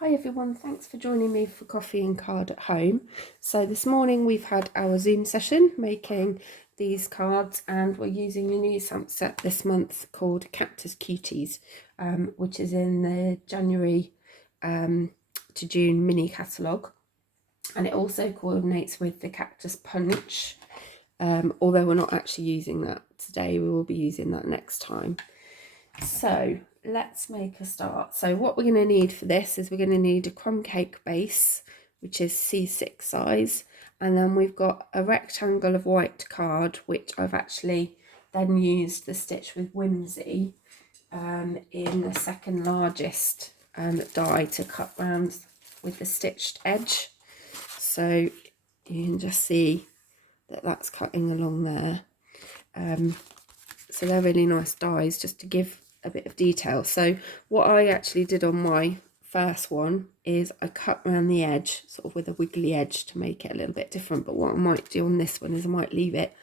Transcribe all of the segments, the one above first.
Hi everyone, thanks for joining me for Coffee and Card at Home. So this morning we've had our Zoom session making these cards, and we're using a new stamp set this month called Cactus Cuties, which is in the January to June mini catalogue, and it also coordinates with the Cactus Punch, although we're not actually using that today. We will be using that next time. So let's make a start. So what we're going to need for this is we're going to need a crumb cake base, which is C6 size, and then we've got a rectangle of white card, which I've actually then used the Stitched With Whimsy in the second largest die to cut round with the stitched edge. So you can just see that that's cutting along there. So they're really nice dies just to give a bit of detail. So what I actually did on my first one is I cut around the edge sort of with a wiggly edge to make it a little bit different, but what I might do on this one is I might leave it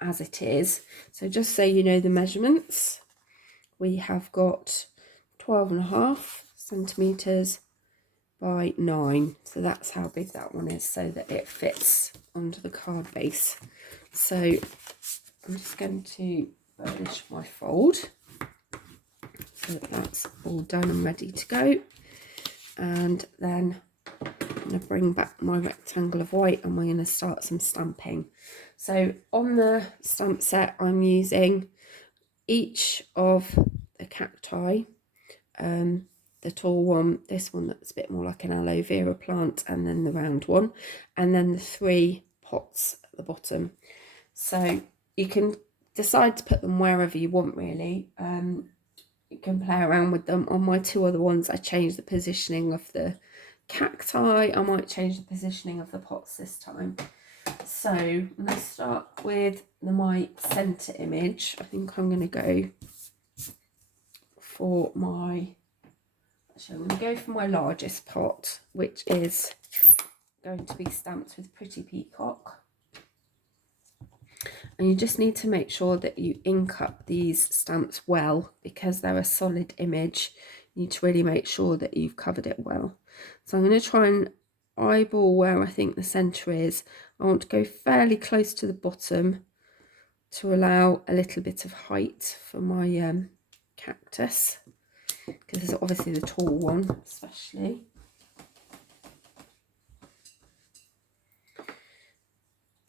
as it is. So just so you know the measurements, we have got 12.5 centimeters by 9, so that's how big that one is, so that it fits onto the card base. So I'm just going to burnish my fold so that's all done and ready to go, and then I'm going to bring back my rectangle of white and we're going to start some stamping. So on the stamp set I'm using each of the cacti, the tall one, this one that's a bit more like an aloe vera plant, and then the round one, and then the 3 pots at the bottom. So you can decide to put them wherever you want really. You can play around with them. On my 2 other ones I changed the positioning of the cacti. I might change the positioning of the pots this time. So I'm going to start with my centre image. I think I'm going to go for my, actually I'm going to go for my largest pot, which is going to be stamped with Pretty Peacock. And you just need to make sure that you ink up these stamps well, because they're a solid image. You need to really make sure that you've covered it well. So I'm going to try and eyeball where I think the centre is. I want to go fairly close to the bottom to allow a little bit of height for my cactus, because it's obviously the tall one especially.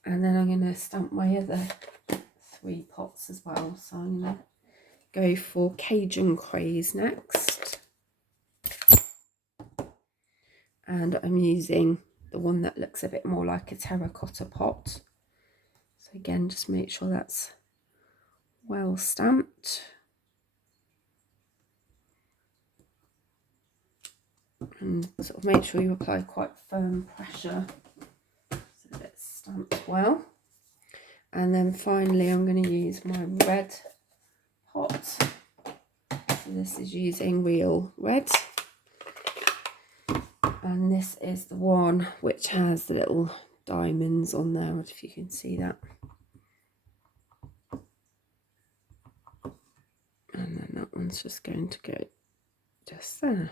And then I'm going to stamp my other 3 pots as well. So I'm going to go for Cajun Craze next. And I'm using the one that looks a bit more like a terracotta pot. So again, just make sure that's well stamped. And sort of make sure you apply quite firm pressure so that it's stamped well. And then finally I'm going to use my red pot. So this is using real red. And this is the one which has the little diamonds on there, if you can see that. And then that one's just going to go just there.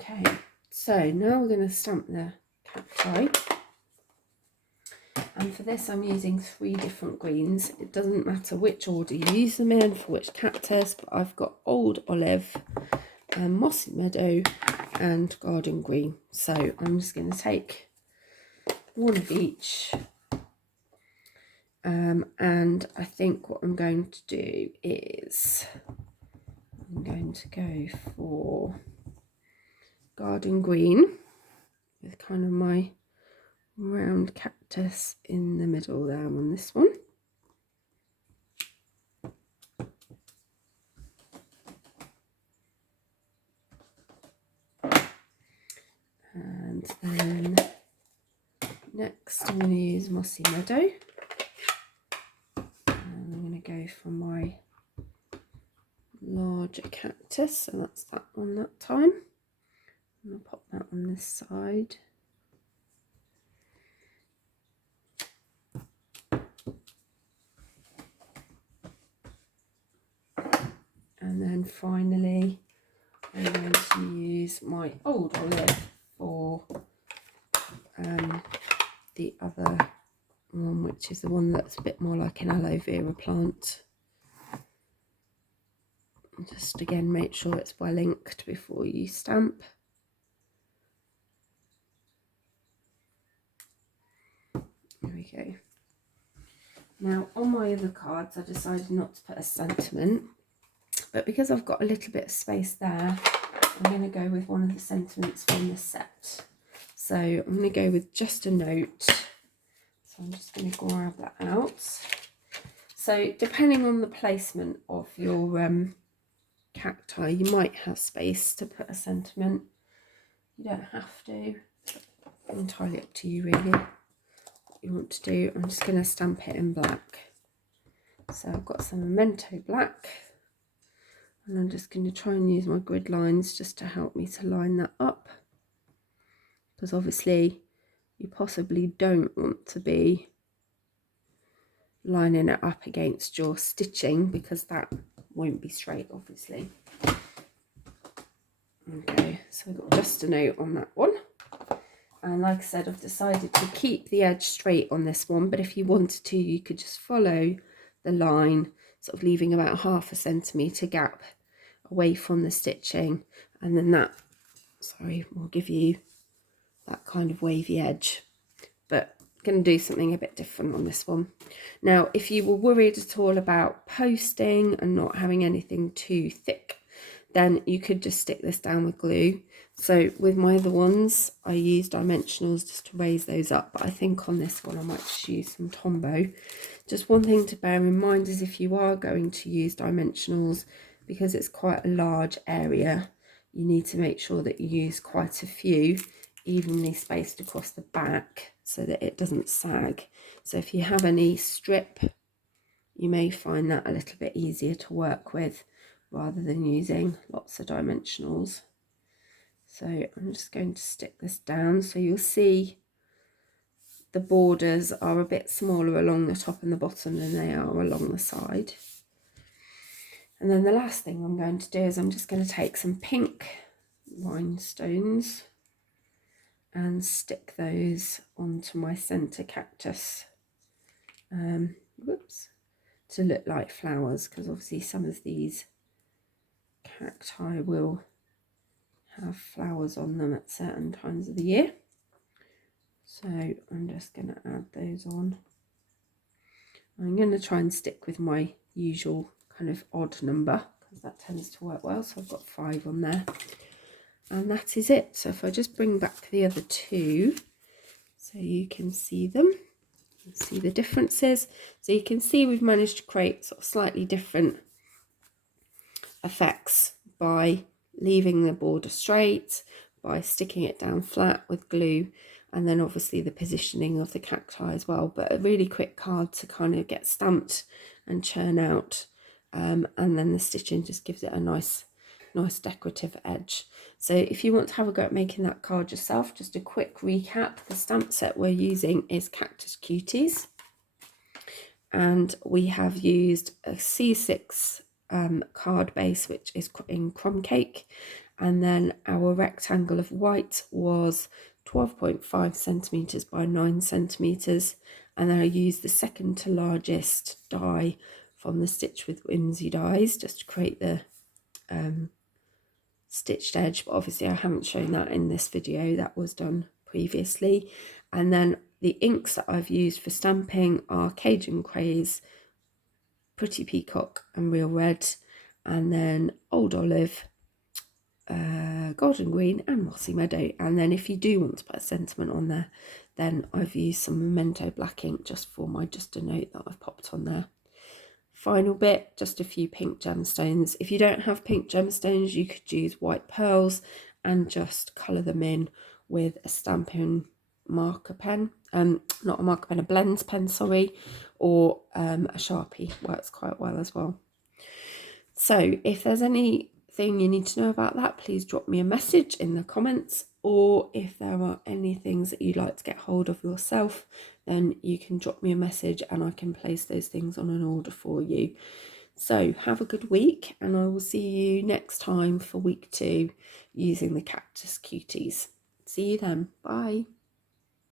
Okay, so now we're going to stamp the cacti. And for this I'm using 3 different greens. It doesn't matter which order you use them in for which cactus, but I've got Old Olive, Mossy Meadow and Garden Green. So I'm just going to take one of each, and I think what I'm going to do is I'm going to go for Garden Green with kind of my round cactus in the middle there on this one. And then next I'm going to use Mossy Meadow. And I'm going to go for my larger cactus, so that's that one that time. I'm going to pop that on this side. And then finally, I'm going to use my old olive for the other one, which is the one that's a bit more like an aloe vera plant. And just again, make sure it's well inked before you stamp. There we go. Now on my other cards, I decided not to put a sentiment, but because I've got a little bit of space there, I'm going to go with one of the sentiments from the set. So I'm going to go with just a note. So I'm just going to grab that out. So depending on the placement of your cacti, you might have space to put a sentiment. You don't have to. Entirely up to you really what you want to do. I'm just going to stamp it in black. So I've got some Memento black, and I'm just going to try and use my grid lines just to help me to line that up, because obviously you possibly don't want to be lining it up against your stitching, because that won't be straight obviously. Okay, so I've got just a note on that one. And like I said, I've decided to keep the edge straight on this one, but if you wanted to, you could just follow the line, sort of leaving about 1/2 centimetre gap away from the stitching, and then that, sorry, will give you that kind of wavy edge. But I'm going to do something a bit different on this one. Now, if you were worried at all about posting and not having anything too thick, then you could just stick this down with glue. So with my other ones, I use dimensionals just to raise those up, but I think on this one I might just use some Tombow. Just one thing to bear in mind is if you are going to use dimensionals, because it's quite a large area, you need to make sure that you use quite a few evenly spaced across the back so that it doesn't sag. So if you have any strip, you may find that a little bit easier to work with rather than using lots of dimensionals. So I'm just going to stick this down, so you'll see the borders are a bit smaller along the top and the bottom than they are along the side. And then the last thing I'm going to do is I'm just going to take some pink rhinestones and stick those onto my centre cactus, to look like flowers, because obviously some of these cacti will have flowers on them at certain times of the year. So I'm just going to add those on. I'm going to try and stick with my usual kind of odd number, because that tends to work well. So I've got 5 on there, and that is it. So if I just bring back the other 2 so you can see them, see the differences. So you can see we've managed to create sort of slightly different effects by leaving the border straight, by sticking it down flat with glue, and then obviously the positioning of the cacti as well. But a really quick card to kind of get stamped and churn out, and then the stitching just gives it a nice decorative edge. So if you want to have a go at making that card yourself, just a quick recap: the stamp set we're using is Cactus Cuties, and we have used a C6 card base, which is in Crumb Cake, and then our rectangle of white was 12.5 centimeters by 9 centimeters, and then I used the second to largest die from the Stitched With Whimsy dies just to create the stitched edge, but obviously I haven't shown that in this video, that was done previously. And then the inks that I've used for stamping are Cajun, Craze, Pretty Peacock and Real Red, and then Old Olive, Golden Green and Mossy Meadow. And then if you do want to put a sentiment on there, then I've used some Memento black ink just for my just a note that I've popped on there. Final bit, just a few pink gemstones. If you don't have pink gemstones, you could use white pearls and just colour them in with a Stampin' marker pen, not a marker pen, a blends pen, sorry, or a Sharpie works quite well as well. So if there's anything you need to know about that, please drop me a message in the comments, or if there are any things that you'd like to get hold of yourself, then you can drop me a message and I can place those things on an order for you. So have a good week, and I will see you next time for week 2 using the Cactus Cuties. See you then. Bye.